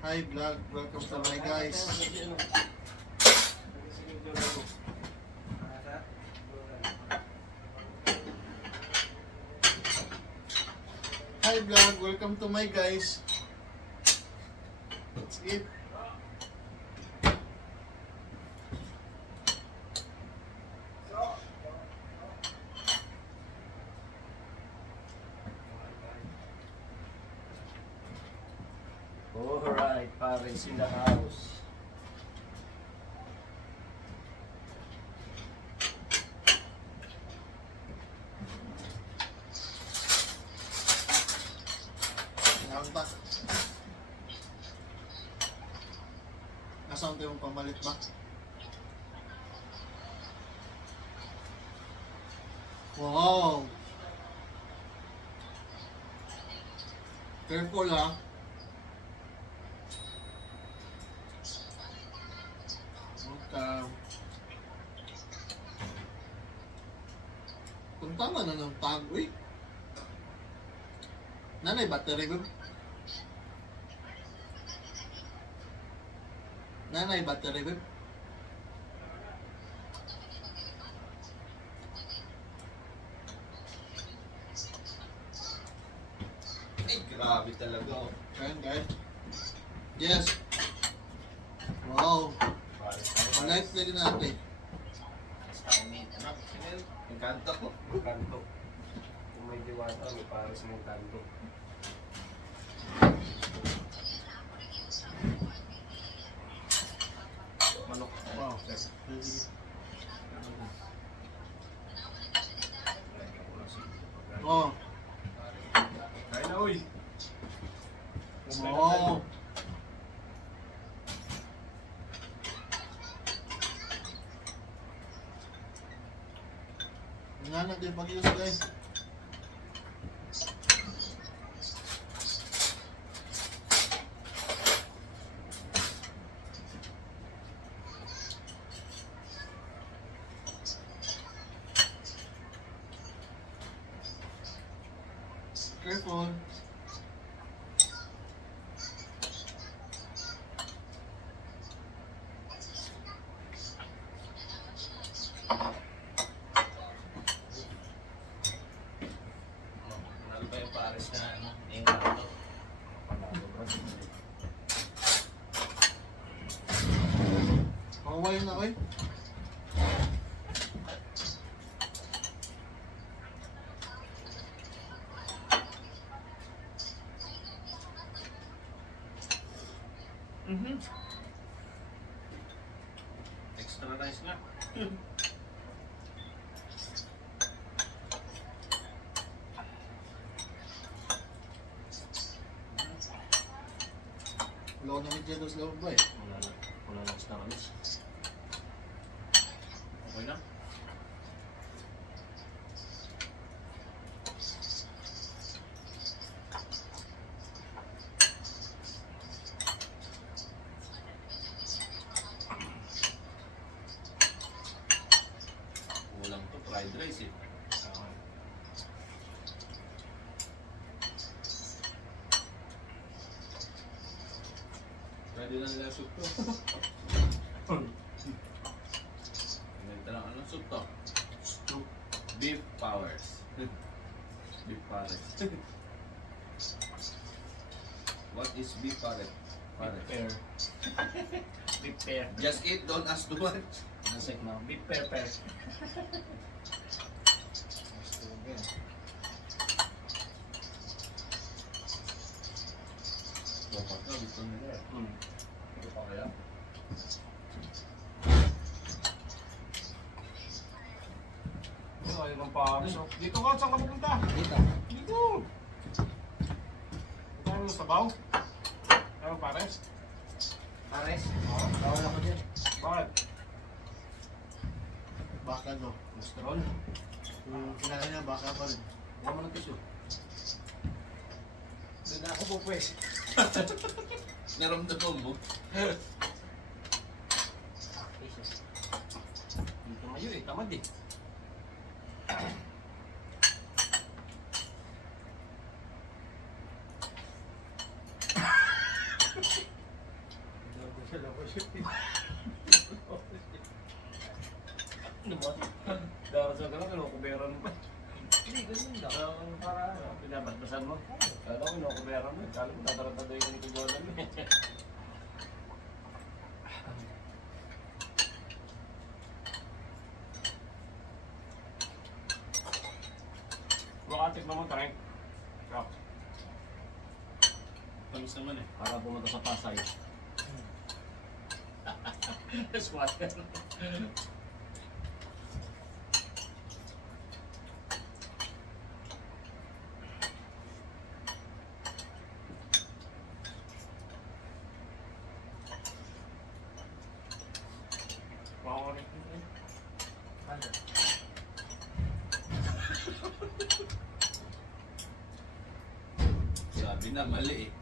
Hi vlog, welcome to my guys. Hi vlog, welcome to my guys. That's it. Alright, Paris in the house. Nakakita. Nasaan tayo mong pamalit ba? Wow! Careful ha. Kung tama na ng tag, uy. Nanay battery ba? Nanay battery ba? Ay, grabe talaga oh. Ayan guys. Yes. Wow. Live play natin. Encanto ko. Encanto. Kung may diwata, may Paris ng Encanto. Manok. Wow. Oh. Kaya na uy. Wow. Nga natin pag-use guys. Careful. Ano ba yung Paris na ano? Encanto. Pakaway na kayo. Extra rice nga. Wala ko namin dyan sa loob ba eh. Wala lang sa kamis. Okay na? Kulang to, fried rice eh. Pwede na nila soup to. Ganito lang, anong soup to? Soup. Beef powers. Beef powers. What is beef powers? Pear. Big pear. Just eat, don't ask too much. Nasik na. Big pear. Dapat ka, gusto nila eh. Ito pa kaya? Ay, ng Paris. Oh. Dito ka, saan ka pupunta? Dito. Dito. Punta mo sa sabaw. Ano, Paris? Pares. Oo. Bawal ako dyan. Bakit? Baka no. Cholesterol. Kung kinain na baka pa rin. Huwag mo ng tissue. Doon ako po pwes. Naramdaman mo? Dito mayo eh, tamad eh. Darasal ka lang, kinukuberan mo pa. Hindi, ganun lang. Para pinabasbasan mo. Kala ko kinukuberan mo. Kala mo tataratadoy ka ni Kugolan mo. Makatik naman tayo. Tamis naman eh. Para pumunta sa Pasay. Squatter. Ano? Sabi na mali eh.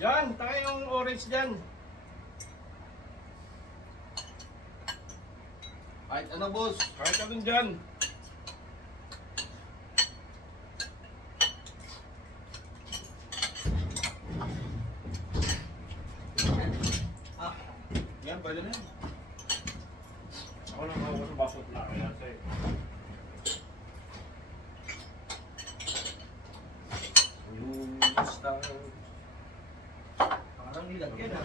Yan, tayo yung orange dyan. Kahit ano boss. Kahit ka dun dyan. Ah, Yan, pwede na yan. Ako lang ako sa basot na. Kaya sa'yo. Yung stars. parang nilagyan ah.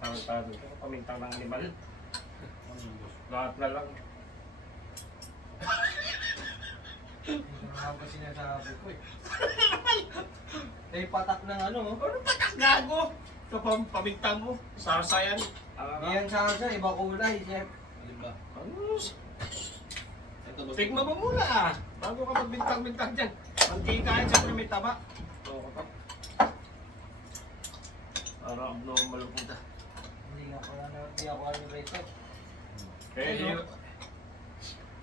Tawag-tawag ito. Pamintang ng animal. Lahat na lang. Hindi nga ba sinasabi ko eh. May patak ng ano oh. Ano pa gago? Ito pamintang mo. Sarsayan. Yan sa iba kulay, chef. Alin ba? Ano? Ito boss. Tigma mo muna ah. Bago ka magbintang-bintang dyan. Ang kikain siyempre may taba. Oo, kapag. Para abnormal punta. Hindi nga pala na, hindi ako alam rito. Eh,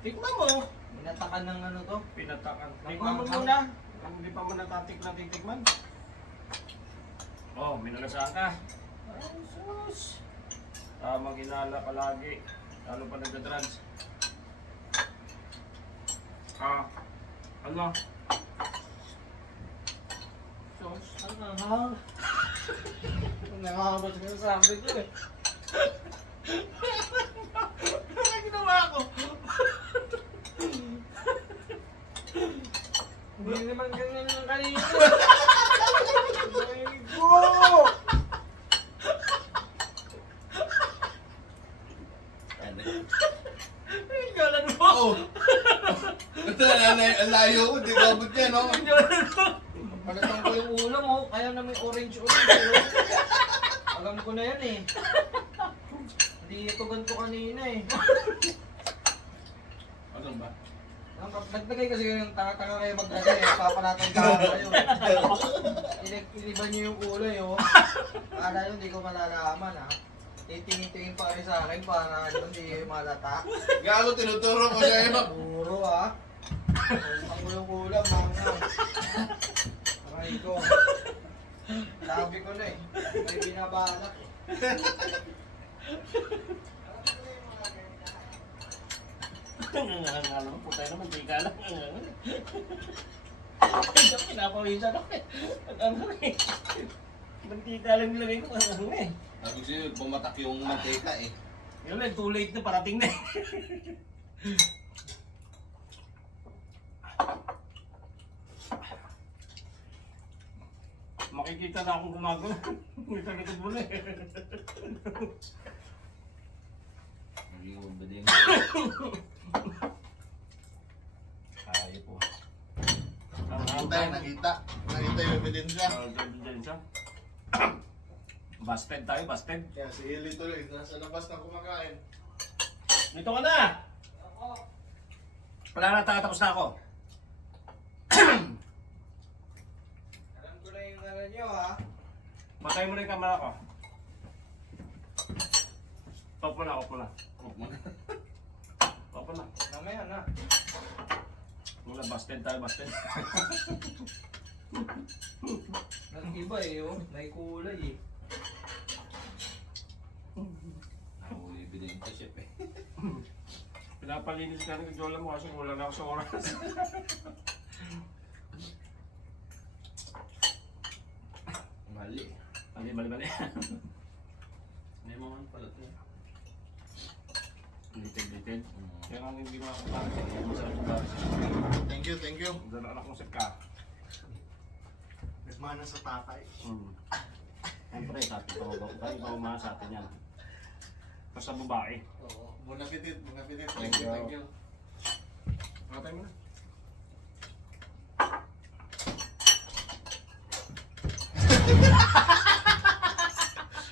tikman mo. Minatakan ng ano to. Pinatakan. Ng Tikman mo anghang. muna. Hindi pa mo titikman. Oh, minalasaan ka. Ay, sus. Tamang hinala palagi. Lalo pa nagda-drugs. Ano? Sus. Ano ha? Nakakabot ko sabi ko eh. Ano ginawa ko? Hindi naman ganyan yung kanina. Ay ko! Ano? Ang galan mo. Oo. Ito ang layo ko. Di ba abot yan, no? Ang galan mo. Palatang ko yung ulo mo, kaya na may orange. Oh. Alam ko na yan eh. Hindi ito ganito kanina eh. Ano ba? Naglagay kasi kayo ng tanga-tanga kayo maglagay eh. Papalatan ka kayo. Iniba niyo yung kulay oh. Kala yun, hindi ko malalaman ha. Titingin-tingin pa rin sa akin para hindi malata. Gago, tinuturo ko siya yun. Puro ha. Ang gulong kulang, mga. Aray ko. Sabi ko na eh. May binabalak eh. Alam mo, putay naman, di ka lang. Pinapawisan ako eh. Ano eh. Mantika lang nilagay ko. Ano eh. Sabi ko sa'yo, bumatak yung mantika eh. Yun lang, too late na, parating na eh. Makikita na akong gumagano. May talikod mo na eh. Naging ba din? Kaya po. Nakita yung nakita. Nakita yung ebidensya. Diyan siya. Busted tayo, busted. Kaya si Eli tuloy, nasa labas na kumakain. Dito ka na! Wala na, tatapos na ako. Alam ko na yung ano nyo ha. Patay mo na yung camera ko. Off mo na, off mo na. Huwag mo na. Off mo na. Mamaya na. Wala, busted tayo, busted. Nag-iba eh oh. May kulay eh. Nahuli ebidensya, chef eh. Pinapalinis ka ng jola mo kasi wala na ako sa oras. Mali. May mga pala ito. Litid. Kaya nga hindi makakapagod. Kaya masarap yung baris. Thank you, thank you. Dala anak mo sa ka. Nagmana sa tatay. Siyempre, sabi ko, kayo ba umasa sa atin yan? Tapos sa babae. Oo. Bon appetit, bon appetit. Thank you. Thank you. Matay mo na.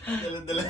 Dala-dala.